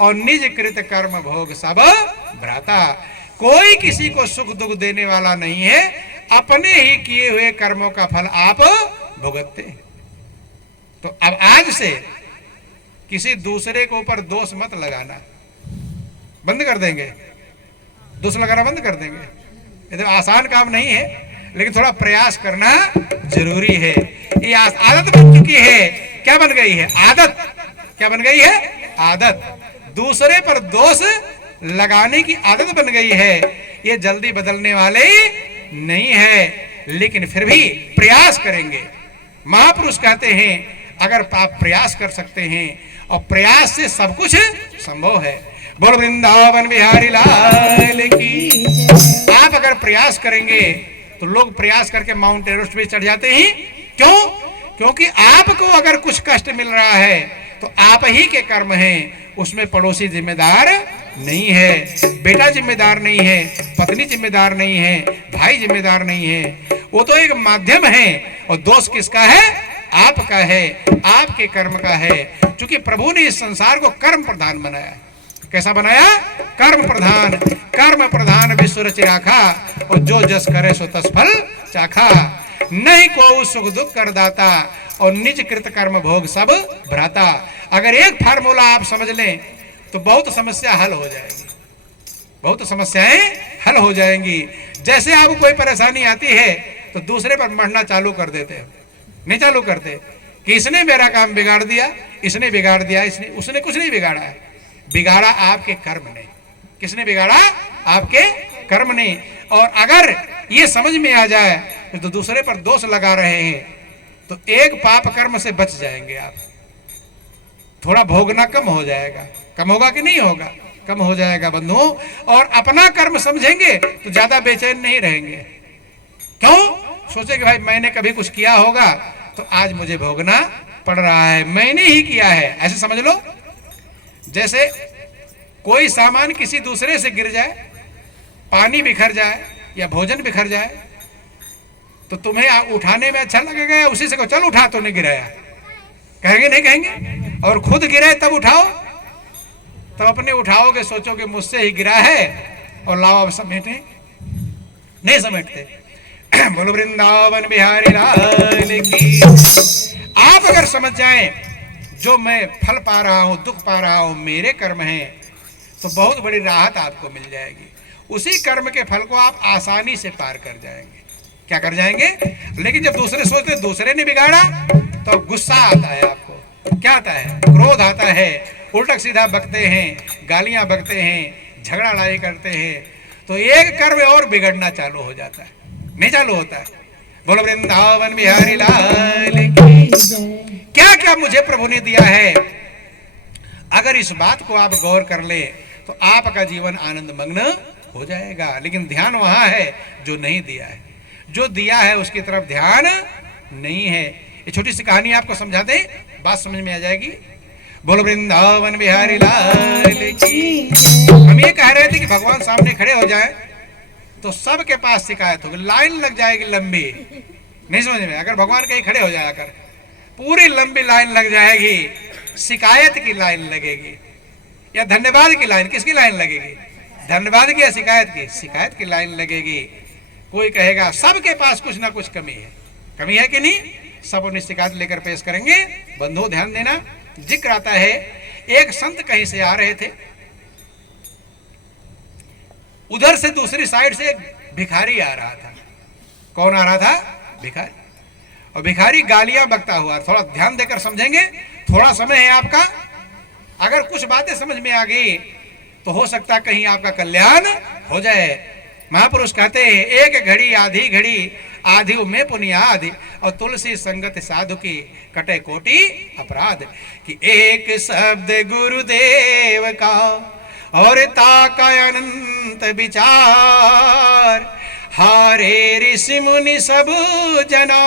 और निज कृत कर्म भोग सब भ्राता। कोई किसी को सुख दुख देने वाला नहीं है, अपने ही किए हुए कर्मों का फल आप भुगतते। तो अब आज से किसी दूसरे के ऊपर दोष मत लगाना, बंद कर देंगे, दोष लगाना बंद कर देंगे। ये तो आसान काम नहीं है, लेकिन थोड़ा प्रयास करना जरूरी है। ये आदत बन चुकी है। क्या बन गई है? आदत। क्या बन गई है? आदत। दूसरे पर दोष लगाने की आदत बन गई है। ये जल्दी बदलने वाले नहीं है, लेकिन फिर भी प्रयास करेंगे। महापुरुष कहते हैं अगर आप प्रयास कर सकते हैं, और प्रयास से सब कुछ संभव है। बोल वृंदावन बिहारी लाल की। आप अगर प्रयास करेंगे तो लोग प्रयास करके माउंट एवरेस्ट पे चढ़ जाते हैं। क्यों? क्योंकि आपको अगर कुछ कष्ट मिल रहा है तो आप ही के कर्म हैं, उसमें पड़ोसी जिम्मेदार नहीं है, बेटा जिम्मेदार नहीं है, पत्नी जिम्मेदार नहीं है, भाई जिम्मेदार नहीं है। वो तो एक माध्यम है, और दोष किसका है? आपका है, आपके कर्म का है। क्योंकि प्रभु ने इस संसार को कर्म प्रधान बनाया। कैसा बनाया? कर्म प्रधान। कर्म प्रधान विश्व रचि राखा, और जो जस करे सो तस फल चाखा। नहीं को सुख दुख कर दाता, और निज कृत कर्म भोग सब भ्राता। अगर एक फार्मूला आप समझ लें तो बहुत समस्या हल हो जाएगी, बहुत समस्याएं हल हो जाएंगी। जैसे आपको कोई परेशानी आती है तो दूसरे पर मरना चालू कर देते हैं, नहीं चालू करते कि इसने मेरा काम बिगाड़ दिया, इसने बिगाड़ दिया, इसने उसने कुछ नहीं बिगाड़ा है। बिगाड़ा आपके कर्म ने। किसने बिगाड़ा? आपके कर्म ने। और अगर ये समझ में आ जाए तो दूसरे पर दोष लगा रहे हैं तो एक पाप कर्म से बच जाएंगे आप। थोड़ा भोगना कम हो जाएगा। कम होगा कि नहीं होगा? कम हो जाएगा बंधुओं। और अपना कर्म समझेंगे तो ज्यादा बेचैन नहीं रहेंगे। क्यों? सोचे कि भाई मैंने कभी कुछ किया होगा तो आज मुझे भोगना पड़ रहा है, मैंने ही किया है, ऐसे समझ लो। जैसे कोई सामान किसी दूसरे से गिर जाए, पानी बिखर जाए या भोजन बिखर जाए, तो तुम्हें उठाने में अच्छा लगेगा? उसी से को चल उठा, तो नहीं गिराया, कहेंगे नहीं कहेंगे? और खुद गिरे तब उठाओ, तब अपने उठाओगे, सोचोगे मुझसे ही गिरा है और लाओ अब समेटे, नहीं समेटते। बोलो वृंदावन बिहारी लाल की। आप अगर समझ जाएं जो मैं फल पा रहा हूं, दुख पा रहा हूं, मेरे कर्म हैं, तो बहुत बड़ी राहत आपको मिल जाएगी। उसी कर्म के फल को आप आसानी से पार कर जाएंगे। क्या कर जाएंगे? लेकिन जब दूसरे सोचते दूसरे ने बिगाड़ा तो गुस्सा आता है आपको। क्या आता है? क्रोध आता है, उल्टा सीधा बकते हैं, गालियां बकते हैं, झगड़ा लड़ाई करते हैं, तो एक कर्म और बिगड़ना चालू हो जाता है, नहीं चालू होता है। बोलो वृंदावन बिहारी लाल की। क्या क्या मुझे प्रभु ने दिया है, अगर इस बात को आप गौर कर ले तो आपका जीवन आनंद मग्न हो जाएगा। लेकिन ध्यान वहां है जो नहीं दिया है, जो दिया है उसकी तरफ ध्यान नहीं है। ये छोटी सी कहानी आपको समझा दे, बात समझ में आ जाएगी। बोलो वृंदावन बिहारी लाल की। हम ये कह रहे थे कि भगवान सामने खड़े हो जाए तो सबके पास शिकायत होगी, लाइन लग जाएगी लंबी, नहीं समझ में? अगर भगवान कहीं खड़े हो जाया कर, पूरी लंबी लाइन लग जाएगी, शिकायत की लाइन लगेगी या धन्यवाद की लाइन? किसकी लाइन लगेगी? धन्यवाद की या शिकायत की? शिकायत की लाइन लगेगी। कोई कहेगा सबके पास कुछ ना कुछ कमी है। कमी है कि नहीं? सब उन्हें शिकायत लेकर पेश करेंगे। बंधु ध्यान देना, जिक्र आता है एक संत कहीं से आ रहे थे, उधर से दूसरी साइड से एक भिखारी आ रहा था। कौन आ रहा था? भिखारी। और भिखारी गालियां बकता हुआ। थोड़ा ध्यान देकर समझेंगे, थोड़ा समय है आपका। अगर कुछ बातें समझ में आ गई तो हो सकता कहीं आपका कल्याण हो जाए। महापुरुष कहते हैं एक घड़ी आधी घड़ी, आधी में पुनियाद, और तुलसी संगत साधु की कटे कोटि अपराध। कि एक शब्द गुरुदेव का और ताका अनंत विचार, हारे ऋषि मुनि सब जना,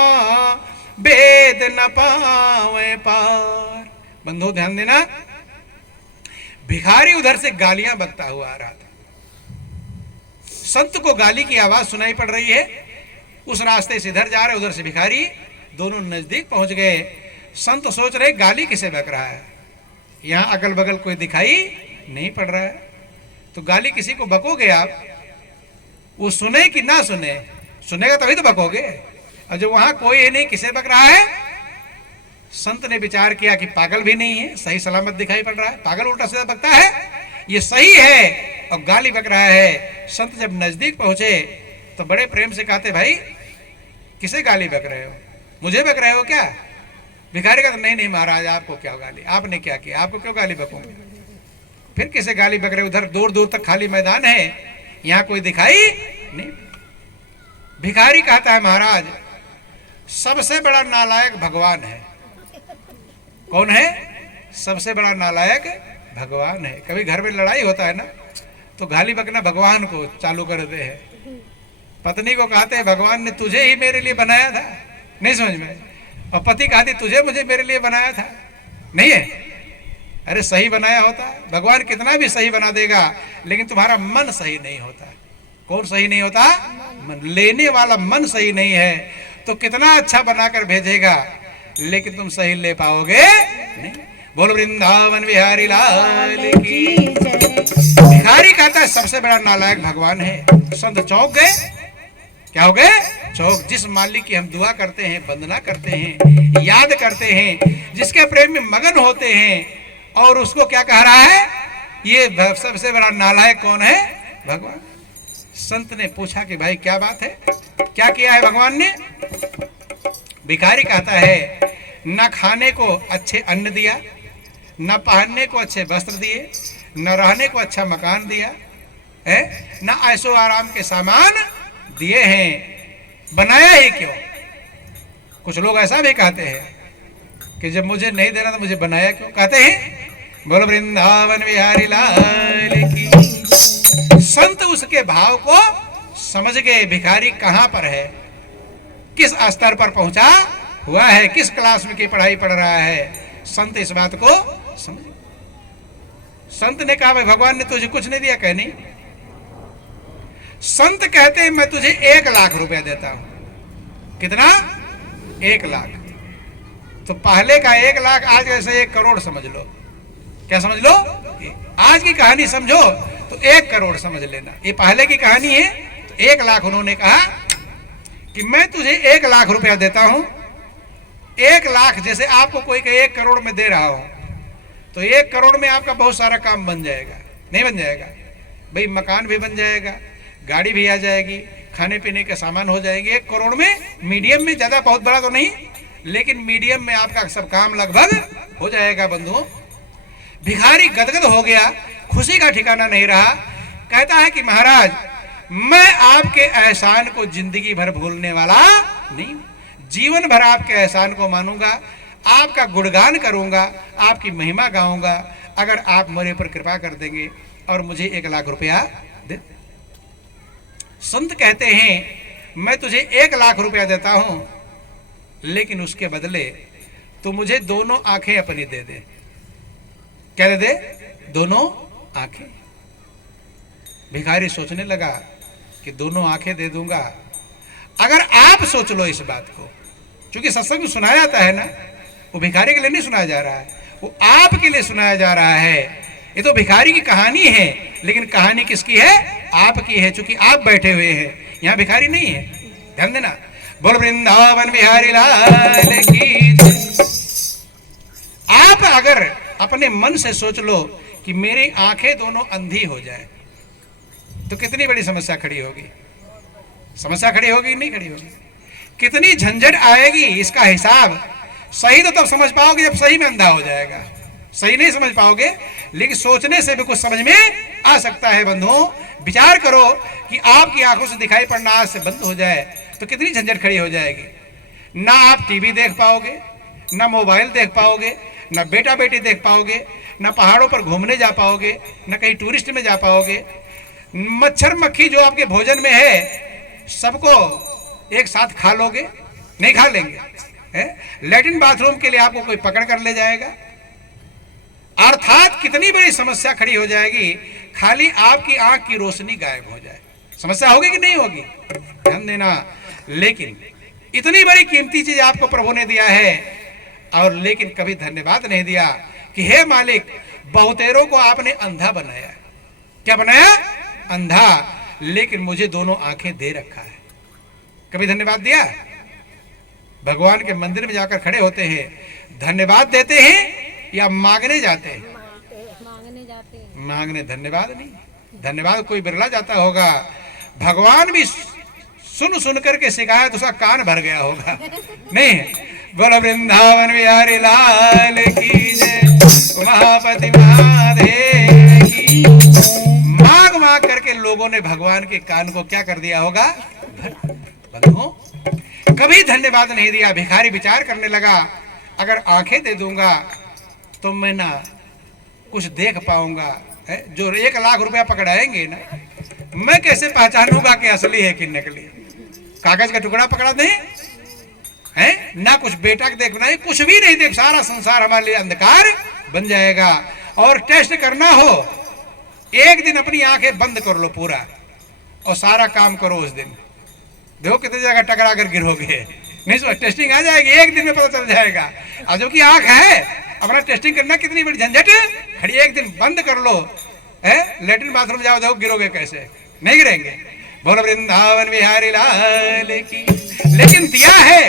वेद न पावे पार। बंधु ध्यान देना, भिखारी उधर से गालियां बकता हुआ आ रहा था। संत को गाली की आवाज सुनाई पड़ रही है, उस रास्ते से इधर जा रहे, उधर से भिखारी, दोनों नजदीक पहुंच गए। संत सोच रहे गाली किसे बक रहा है, यहां अगल बगल कोई दिखाई नहीं पड़ रहा है। तो गाली किसी को बकोगे आप, वो सुने कि ना सुने, सुनेगा तभी तो बकोगे। और जो वहां कोई नहीं, किसे बक रहा है? संत ने विचार किया कि पागल भी नहीं है, सही सलामत दिखाई पड़ रहा है। पागल उल्टा सीधा बकता है, ये सही है और गाली बक रहा है। संत जब नजदीक पहुंचे तो बड़े प्रेम से कहते, भाई किसे गाली बक रहे हो? मुझे बक रहे हो क्या? भिखारी का तो नहीं महाराज, आपको क्या गाली, आपने क्या किया, आपको क्यों गाली बकूंगे? फिर किसे गाली बक रहे हो? उधर दूर दूर तक खाली मैदान है, यहाँ कोई दिखाई नहीं। भिखारी कहता है, महाराज सबसे बड़ा नालायक भगवान है। कौन है? सबसे बड़ा नालायक भगवान है। कभी घर में लड़ाई होता है ना, तो गाली बकना भगवान को चालू कर देते हैं। पत्नी को कहते हैं, भगवान ने तुझे ही मेरे लिए बनाया था, नहीं समझ में? और पति कहती, तुझे मुझे मेरे लिए बनाया था, नहीं है? अरे सही बनाया होता, भगवान कितना भी सही बना देगा, लेकिन तुम्हारा मन सही नहीं होता। कौन सही नहीं होता? मन। लेने वाला मन सही नहीं है तो कितना अच्छा बनाकर भेजेगा, लेकिन तुम सही ले पाओगे नहीं। बोलो वृंदावन बिहारी लाल की जय। भिखारी कहता है, सबसे बड़ा नालायक भगवान है। संत चौंक गए। क्या हो गए? चौक। जिस मालिक की हम दुआ करते हैं, वंदना करते हैं, याद करते हैं, जिसके प्रेम में मगन होते हैं, और उसको क्या कह रहा है? ये सबसे बड़ा नालायक कौन है? भगवान। संत ने पूछा कि भाई क्या बात है, क्या किया है भगवान ने? भिखारी कहता है, न खाने को अच्छे अन्न दिया, न पहनने को अच्छे वस्त्र दिए, न रहने को अच्छा मकान दिया है, न ऐशो आराम के सामान दिए हैं, बनाया ही क्यों? कुछ लोग ऐसा भी कहते हैं कि जब मुझे नहीं देना तो मुझे बनाया क्यों? कहते हैं। बोलो वृंदावन बिहारी लाल की। संत उसके भाव को समझ गए, भिखारी कहां पर है, किस स्तर पर पहुंचा हुआ है, किस क्लास में की पढ़ाई पढ़ रहा है। संत इस बात को समझ। संत ने कहा, भाई भगवान ने तुझे कुछ नहीं दिया? कह नहीं। संत कहते हैं, मैं तुझे 1 लाख रुपया देता हूं। कितना? 1 लाख। तो पहले का 1 लाख आज जैसे 1 करोड़ समझ लो। क्या समझ लो? आज की कहानी समझो तो 1 करोड़ समझ लेना। ये पहले की कहानी है। तो 1 लाख उन्होंने कहा कि मैं तुझे 1 लाख रुपया देता हूं। 1 लाख जैसे आपको कोई 1 करोड़ में दे रहा हूं, तो 1 करोड़ में आपका बहुत सारा काम बन जाएगा। नहीं बन जाएगा भाई? मकान भी बन जाएगा, गाड़ी भी आ जाएगी, खाने पीने के सामान हो जाएंगे। 1 करोड़ में मीडियम में, ज्यादा बहुत बड़ा तो नहीं, लेकिन मीडियम में आपका सब काम लगभग हो जाएगा। बंधुओं, भिखारी गदगद हो गया, खुशी का ठिकाना नहीं रहा। कहता है कि महाराज, मैं आपके एहसान को जिंदगी भर भूलने वाला नहीं, जीवन भर आपके एहसान को मानूंगा, आपका गुणगान करूंगा, आपकी महिमा गाऊंगा, अगर आप मेरे पर कृपा कर देंगे और मुझे 1 लाख रुपया दे। संत कहते हैं, मैं तुझे 1 लाख रुपया देता हूं, लेकिन उसके बदले तो मुझे दोनों आंखें अपनी दे दे। क्या दे दे? दोनों आंखें। भिखारी सोचने लगा कि दोनों आंखें दे दूंगा। अगर आप सोच लो इस बात को, क्योंकि सत्संग में सुनाया जाता है ना, वो भिखारी के लिए नहीं सुनाया जा रहा है, वो आपके लिए सुनाया जा रहा है। ये तो भिखारी की कहानी है, लेकिन कहानी किसकी है? आपकी है, क्योंकि आप बैठे हुए हैं, यहाँ भिखारी नहीं है। ध्यान देना। बोल वृंदावन बिहारी लाल की। आप अगर अपने मन से सोच लो कि मेरी आंखें दोनों अंधी हो जाए, तो कितनी बड़ी समस्या खड़ी होगी। समस्या खड़ी होगी नहीं खड़ी होगी? कितनी झंझट आएगी, इसका हिसाब सही तो तब समझ पाओगे जब सही में अंधा हो जाएगा। सही नहीं समझ पाओगे, लेकिन सोचने से भी कुछ समझ में आ सकता है। बंधुओं, विचार करो कि आपकी आंखों से दिखाई पड़ना आज से बंद हो जाए तो कितनी झंझट खड़ी हो जाएगी। ना आप टीवी देख पाओगे, ना मोबाइल देख पाओगे, ना बेटा बेटी देख पाओगे, ना पहाड़ों पर घूमने जा पाओगे, ना कहीं टूरिस्ट में जा पाओगे। मच्छर मक्खी जो आपके भोजन में है, सबको एक साथ खा लोगे? नहीं खा लेंगे। लैट्रिन बाथरूम के लिए आपको कोई पकड़ कर ले जाएगा। अर्थात कितनी बड़ी समस्या खड़ी हो जाएगी, खाली आपकी आंख की रोशनी गायब हो जाए। समस्या होगी कि नहीं होगी? ध्यान देना। लेकिन इतनी बड़ी कीमती चीज आपको प्रभु ने दिया है, और लेकिन कभी धन्यवाद नहीं दिया कि हे मालिक, बहुतेरों को आपने अंधा बनाया। क्या बनाया? अंधा। लेकिन मुझे दोनों आंखें दे रखा है। कभी धन्यवाद दिया? भगवान के मंदिर में जाकर खड़े होते हैं, धन्यवाद देते हैं या मांगने जाते हैं? मांगने जाते हैं। मांगने, धन्यवाद नहीं। धन्यवाद कोई बिरला जाता होगा। भगवान भी सुन सुन करके शिकायत उसका कान भर गया होगा। नहीं, बोलो वृंदावन बिहारी लाल की जय, उमापति महादेव की। मांग मांग करके लोगों ने भगवान के कान को क्या कर दिया होगा? बंधुओं, कभी धन्यवाद नहीं दिया। भिखारी विचार करने लगा, अगर आंखें दे दूंगा तो मैं ना कुछ देख पाऊंगा। जो 1 लाख रुपया पकड़ाएंगे ना, मैं कैसे पहचानूंगा कि असली है कि नकली? कागज का टुकड़ा पकड़ा नहीं है ना, कुछ बेटा के देखना है, कुछ भी नहीं देख, सारा संसार हमारे लिए अंधकार बन जाएगा। और टेस्ट करना हो, एक दिन अपनी आंखें बंद कर लो पूरा और सारा काम करो उस दिन। देखो कितनी जगह टकरा कर गिरोगे। नहीं सो टेस्टिंग आ जाएगी, एक दिन में पता चल जाएगा। और जो कि आंख है, अपना टेस्टिंग करना कितनी बड़ी झंझट खड़ी। एक दिन बंद कर लो, लेटरिन बाथरूम जाओ, देखो गिरोगे कैसे? नहीं गिरेंगे। बोलो वृंदावन बिहारी लाल की। लेकिन दिया है